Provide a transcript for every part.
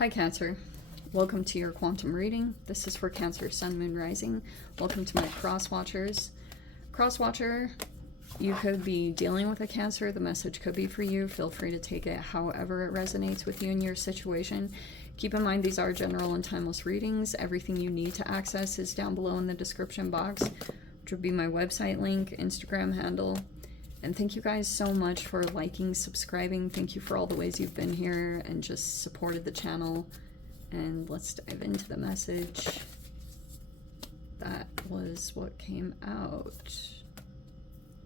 Hi Cancer, welcome to your quantum reading. This is for Cancer, Sun, Moon, Rising. Welcome to my cross watchers. Cross watcher, you could be dealing with a Cancer. The message could be for you. Feel free to take it however it resonates with you in your situation. Keep in mind these are general and timeless readings. Everything you need to access is down below in the description box, which would be my website link, Instagram handle. And thank you guys so much for liking, subscribing. Thank you for all the ways you've been here and just supported the channel. And let's dive into the message. That was what came out.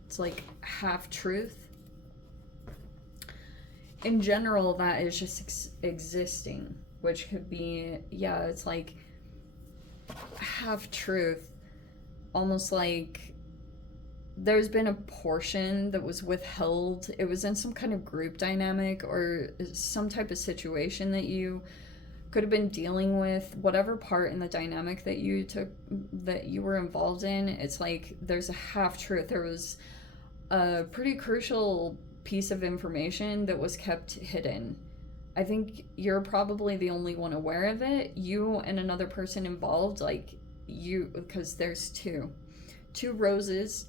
It's like half truth. In general, that is just existing, which could be, yeah, it's like half truth. Almost like there's been a portion that was withheld. It was in some kind of group dynamic or some type of situation that you could have been dealing with. Whatever part in the dynamic that you took, that you were involved in, it's like there's a half truth. There was a pretty crucial piece of information that was kept hidden. I think you're probably the only one aware of it. You and another person involved, like you, because there's two roses.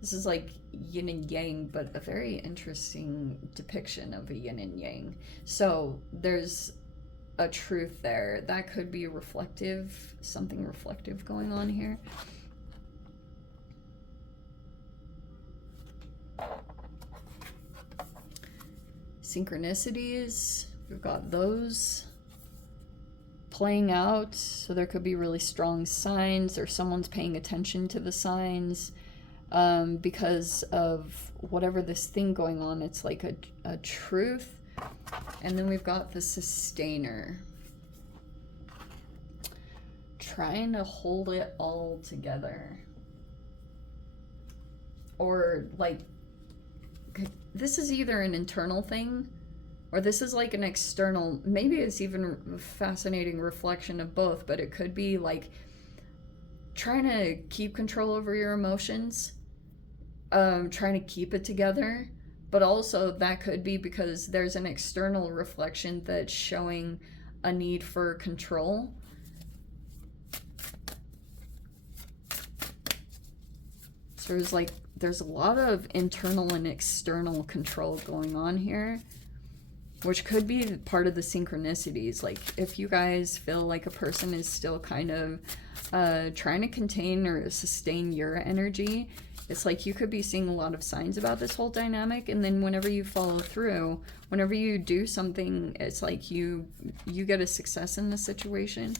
This is like yin and yang, but a very interesting depiction of a yin and yang. So there's a truth there. That could be reflective, something reflective going on here. Synchronicities, we've got those playing out. So there could be really strong signs, or someone's paying attention to the signs. Because of whatever this thing going on, it's like a truth. And then we've got the sustainer, trying to hold it all together. Or like, this is either an internal thing, or this is like an external, maybe it's even a fascinating reflection of both, but it could be like trying to keep control over your emotions, trying to keep it together, but also that could be because there's an external reflection that's showing a need for control. So there's a lot of internal and external control going on here, which could be part of the synchronicities. Like if you guys feel like a person is still kind of trying to contain or sustain your energy, it's like you could be seeing a lot of signs about this whole dynamic, and then whenever you follow through, whenever you do something, it's like you get a success in the situation.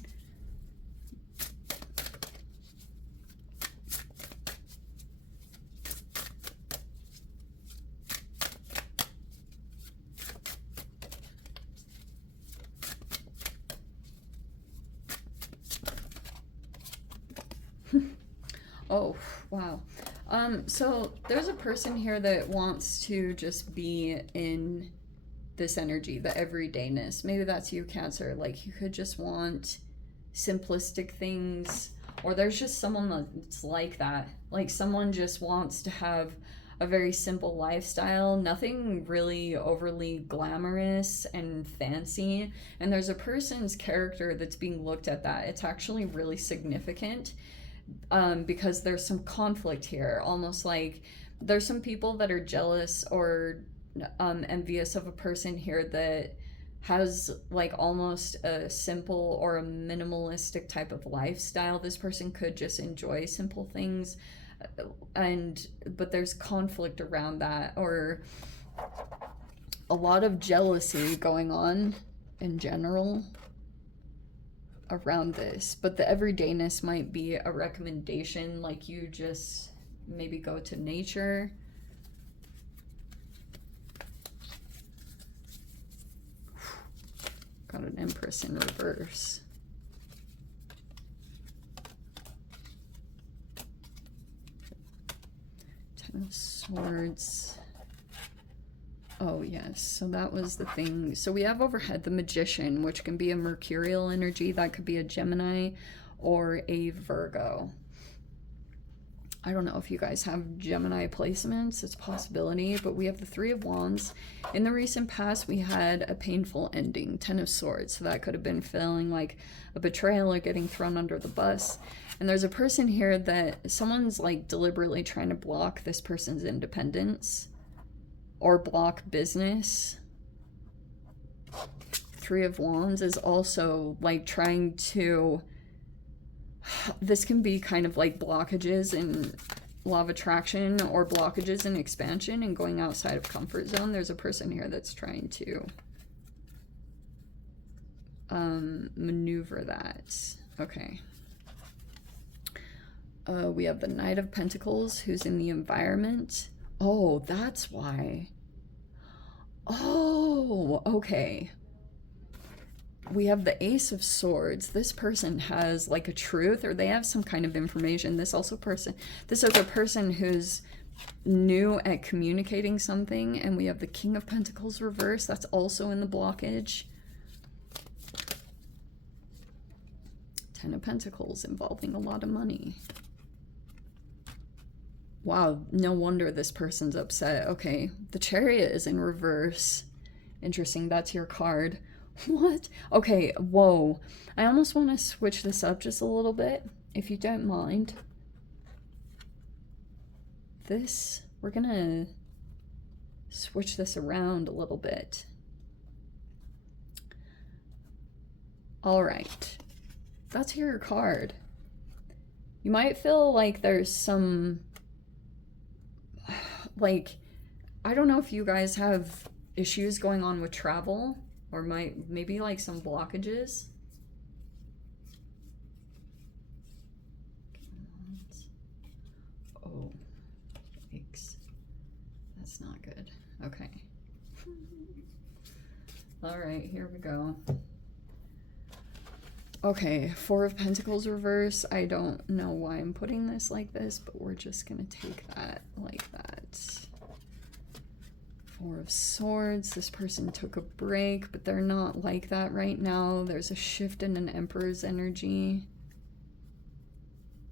Oh, wow. So there's a person here that wants to just be in this energy, the everydayness. Maybe that's you, Cancer. Like you could just want simplistic things, or there's just someone that's like that. Like someone just wants to have a very simple lifestyle, nothing really overly glamorous and fancy. And there's a person's character that's being looked at that. It's actually really significant. Because there's some conflict here, almost like there's some people that are jealous or envious of a person here that has like almost a simple or a minimalistic type of lifestyle. This person could just enjoy simple things, but there's conflict around that, or a lot of jealousy going on in general around this. But the everydayness might be a recommendation, like you just maybe go to nature. Got an Empress in reverse. Ten of Swords. Oh yes, so that was the thing. So we have overhead the Magician, which can be a mercurial energy. That could be a Gemini or a Virgo. I don't know if you guys have Gemini placements, it's a possibility, but we have the Three of Wands. In the recent past, we had a painful ending, Ten of Swords. So that could have been feeling like a betrayal or getting thrown under the bus. And there's a person here that someone's like deliberately trying to block this person's independence or block business. Three of Wands is also like trying to... This can be kind of like blockages in law of attraction or blockages in expansion and going outside of comfort zone. There's a person here that's trying to maneuver that. Okay. We have the Knight of Pentacles who's in the environment. Oh, that's why. Oh, okay. We have the Ace of Swords. This person has like a truth, or they have some kind of information. This is a person who's new at communicating something. And we have the King of Pentacles reverse. That's also in the blockage. Ten of Pentacles involving a lot of money. Wow, no wonder this person's upset. Okay, the Chariot is in reverse. Interesting, that's your card. What? Okay, whoa. I almost want to switch this up just a little bit, if you don't mind. We're gonna switch this around a little bit. All right. That's your card. You might feel like there's some, like, I don't know if you guys have issues going on with travel. Or maybe like some blockages. Oh, yikes. That's not good. Okay. All right, here we go. Okay, Four of Pentacles reverse. I don't know why I'm putting this like this, but we're just gonna take that like that. Four of Swords. This person took a break, but they're not like that right now. There's a shift in an Emperor's energy.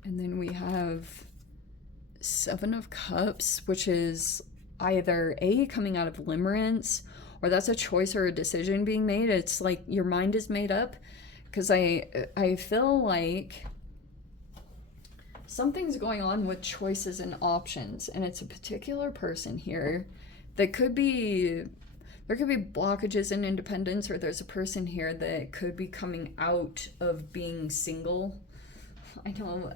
And then we have Seven of Cups, which is either A, coming out of limerence, or that's a choice or a decision being made. It's like your mind is made up. Because I feel like something's going on with choices and options, and it's a particular person here that could be, there could be blockages in independence, or there's a person here that could be coming out of being single. I know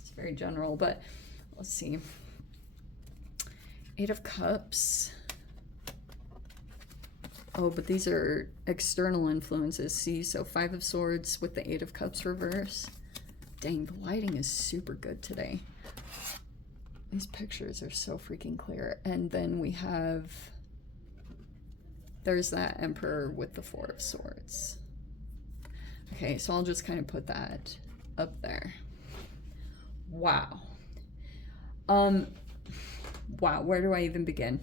it's very general, but let's see. Eight of Cups. Oh, but these are external influences, see? So Five of Swords with the Eight of Cups reverse. Dang, the lighting is super good today. These pictures are so freaking clear. And then we have, there's that Emperor with the Four of Swords. Okay, so I'll just kind of put that up there. Wow. Wow, where do I even begin?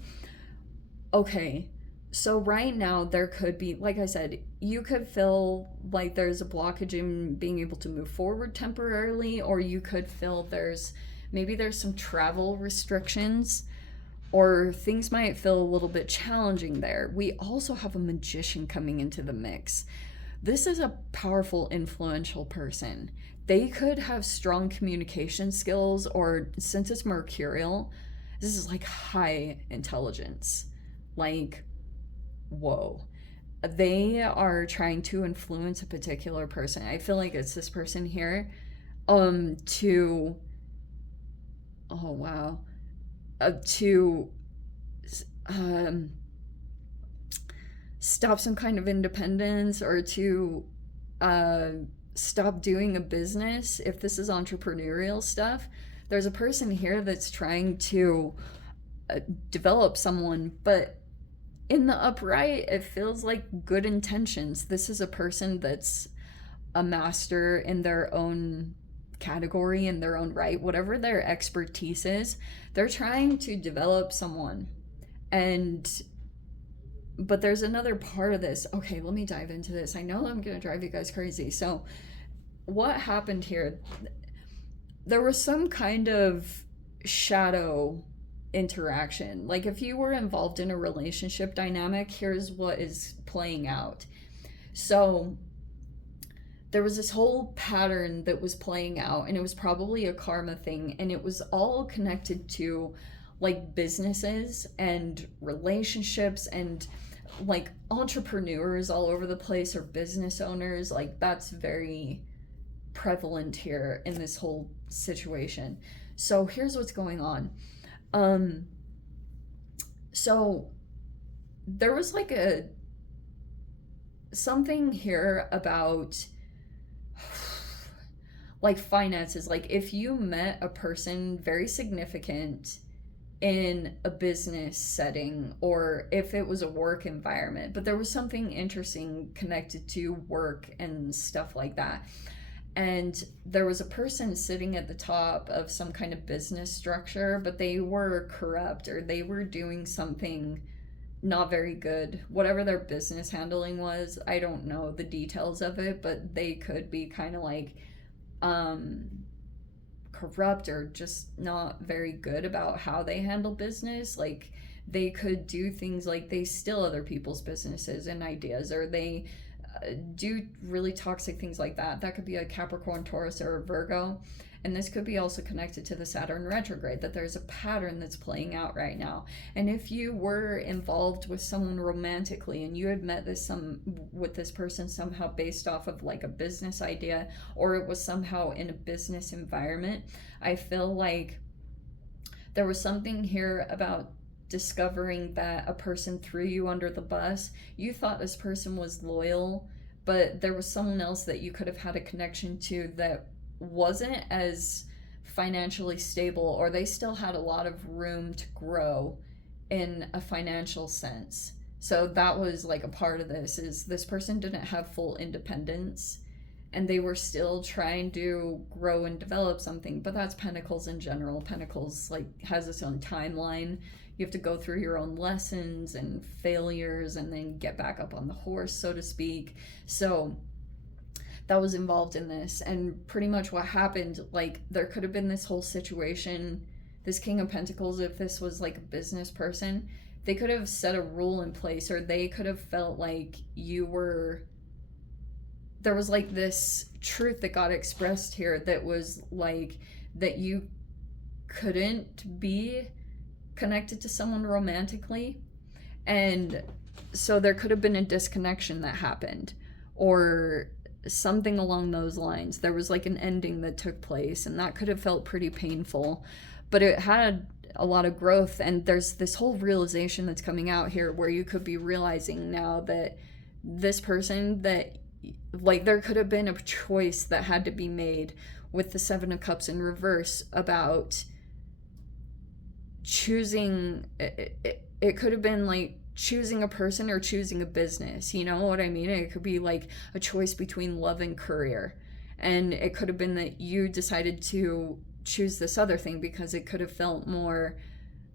Okay, so right now there could be, like I said, you could feel like there's a blockage in being able to move forward temporarily, or you could feel maybe there's some travel restrictions, or things might feel a little bit challenging there. We also have a Magician coming into the mix. This is a powerful, influential person. They could have strong communication skills, or since it's mercurial, this is like high intelligence. Like, whoa. They are trying to influence a particular person. I feel like it's this person here to stop some kind of independence, or to stop doing a business. If this is entrepreneurial stuff, there's a person here that's trying to develop someone, but in the upright, it feels like good intentions. This is a person that's a master in their own category, in their own right, whatever their expertise is. They're trying to develop someone. But there's another part of this. Okay, let me dive into this. I know I'm gonna drive you guys crazy. So what happened here? There was some kind of shadow interaction. Like if you were involved in a relationship dynamic, here's what is playing out. So there was this whole pattern that was playing out, and it was probably a karma thing, and it was all connected to like businesses and relationships and like entrepreneurs all over the place, or business owners. Like that's very prevalent here in this whole situation. So here's what's going on. So there was like a something here about like finances. Like if you met a person very significant in a business setting, or if it was a work environment, but there was something interesting connected to work and stuff like that. And there was a person sitting at the top of some kind of business structure, but they were corrupt, or they were doing something not very good. Whatever their business handling was, I don't know the details of it, but they could be kind of like corrupt, or just not very good about how they handle business. Like they could do things like they steal other people's businesses and ideas, or they do really toxic things like that. That could be a Capricorn, Taurus, or a Virgo. And this could be also connected to the Saturn retrograde, that there's a pattern that's playing out right now. And if you were involved with someone romantically, and you had met with this person somehow based off of like a business idea, or it was somehow in a business environment, I feel like there was something here about discovering that a person threw you under the bus. You thought this person was loyal, but there was someone else that you could have had a connection to that wasn't as financially stable, or they still had a lot of room to grow in a financial sense. So that was like a part of this, is this person didn't have full independence, and they were still trying to grow and develop something. But that's Pentacles in general. Pentacles like has its own timeline. You have to go through your own lessons and failures and then get back up on the horse, so to speak. So that was involved in this. And pretty much what happened, like there could have been this whole situation, this King of Pentacles, if this was like a business person, they could have set a rule in place, or they could have felt like there was like this truth that got expressed here that was like that you couldn't be connected to someone romantically. And so there could have been a disconnection that happened, or something along those lines. There was like an ending that took place, and that could have felt pretty painful, but it had a lot of growth. And there's this whole realization that's coming out here, where you could be realizing now that this person, that like there could have been a choice that had to be made with the Seven of Cups in reverse about choosing. It could have been like choosing a person or choosing a business, you know what I mean? It could be like a choice between love and career, and it could have been that you decided to choose this other thing because it could have felt more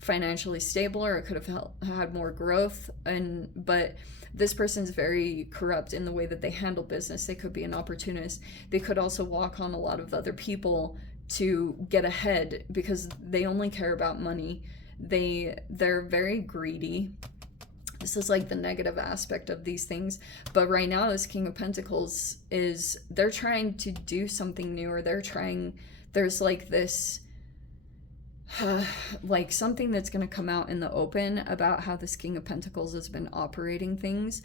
financially stable, or it could have had more growth. But this person's very corrupt in the way that they handle business. They could be an opportunist. They could also walk on a lot of other people to get ahead, because they only care about money. They're very greedy. This is like the negative aspect of these things. But right now, this King of Pentacles they're trying to do something new, or there's like this like something that's going to come out in the open about how this King of Pentacles has been operating things.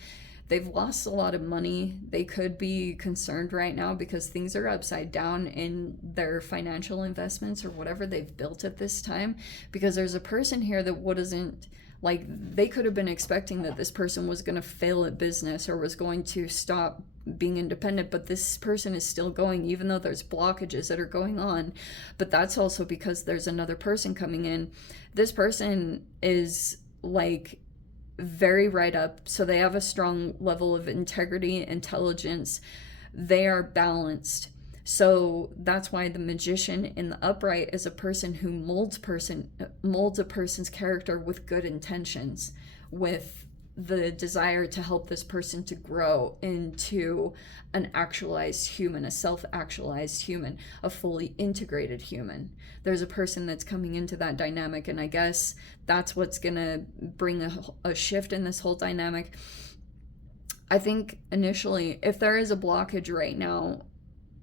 They've lost a lot of money. They could be concerned right now because things are upside down in their financial investments, or whatever they've built at this time, because there's a person here that wasn't, like, they could have been expecting that this person was going to fail at business, or was going to stop being independent, but this person is still going, even though there's blockages that are going on. But that's also because there's another person coming in. This person is like very right up, so they have a strong level of integrity, intelligence. They are balanced. So that's why the Magician in the upright is a person who molds a person's character with good intentions, with the desire to help this person to grow into an actualized human, a self-actualized human, a fully integrated human. There's a person that's coming into that dynamic, and I guess that's what's gonna bring a shift in this whole dynamic. I think initially, if there is a blockage right now,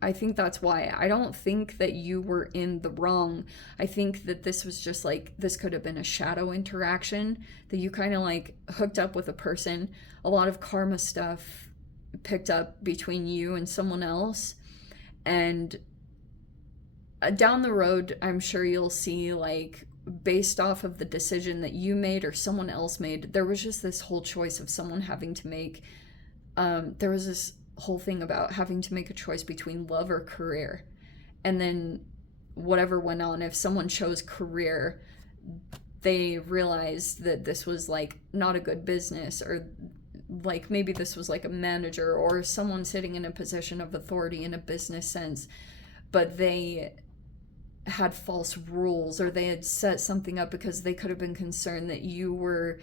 I think that's why. I don't think that you were in the wrong. I think that this was just like, this could have been a shadow interaction, that you kind of like hooked up with a person. A lot of karma stuff picked up between you and someone else. And down the road, I'm sure you'll see, like, based off of the decision that you made or someone else made, there was just this whole choice of someone having to make, there was this whole thing about having to make a choice between love or career. And then whatever went on, if someone chose career, they realized that this was like not a good business, or like maybe this was like a manager or someone sitting in a position of authority in a business sense, but they had false rules, or they had set something up because they could have been concerned that you were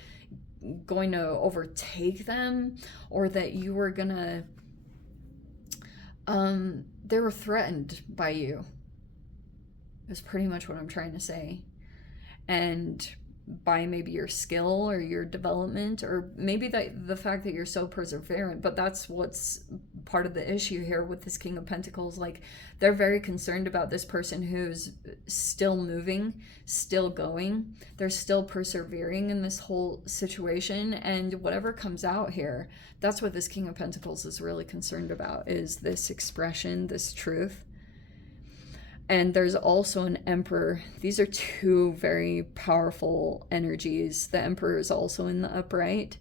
going to overtake them, or that you were gonna they were threatened by you, is pretty much what I'm trying to say. And by maybe your skill or your development, or maybe the fact that you're so perseverant. But that's what's part of the issue here with this King of Pentacles. Like, they're very concerned about this person who's still moving, still going. They're still persevering in this whole situation. And whatever comes out here, that's what this King of Pentacles is really concerned about, is this expression, this truth. And there's also an Emperor. These are two very powerful energies. The Emperor is also in the upright.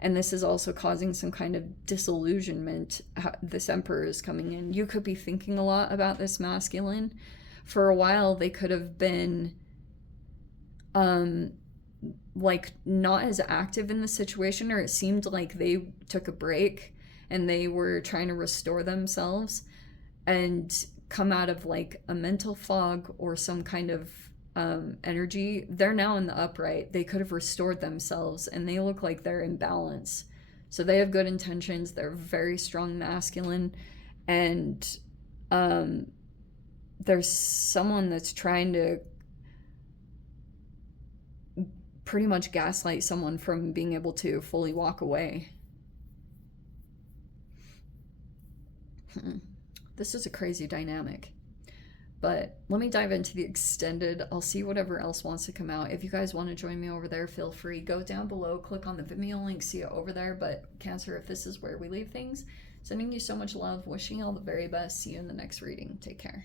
And this is also causing some kind of disillusionment. This Emperor is coming in. You could be thinking a lot about this masculine. For a while, they could have been like not as active in the situation, or it seemed like they took a break and they were trying to restore themselves and come out of like a mental fog or some kind of energy. They're now in the upright. They could have restored themselves, and they look like they're in balance. So they have good intentions. They're very strong masculine, and there's someone that's trying to pretty much gaslight someone from being able to fully walk away. This is a crazy dynamic. But let me dive into the extended. I'll see whatever else wants to come out. If you guys want to join me over there, feel free. Go down below, click on the Vimeo link, see it over there. But Cancer, if this is where we leave things, sending you so much love, wishing you all the very best. See you in the next reading. Take care.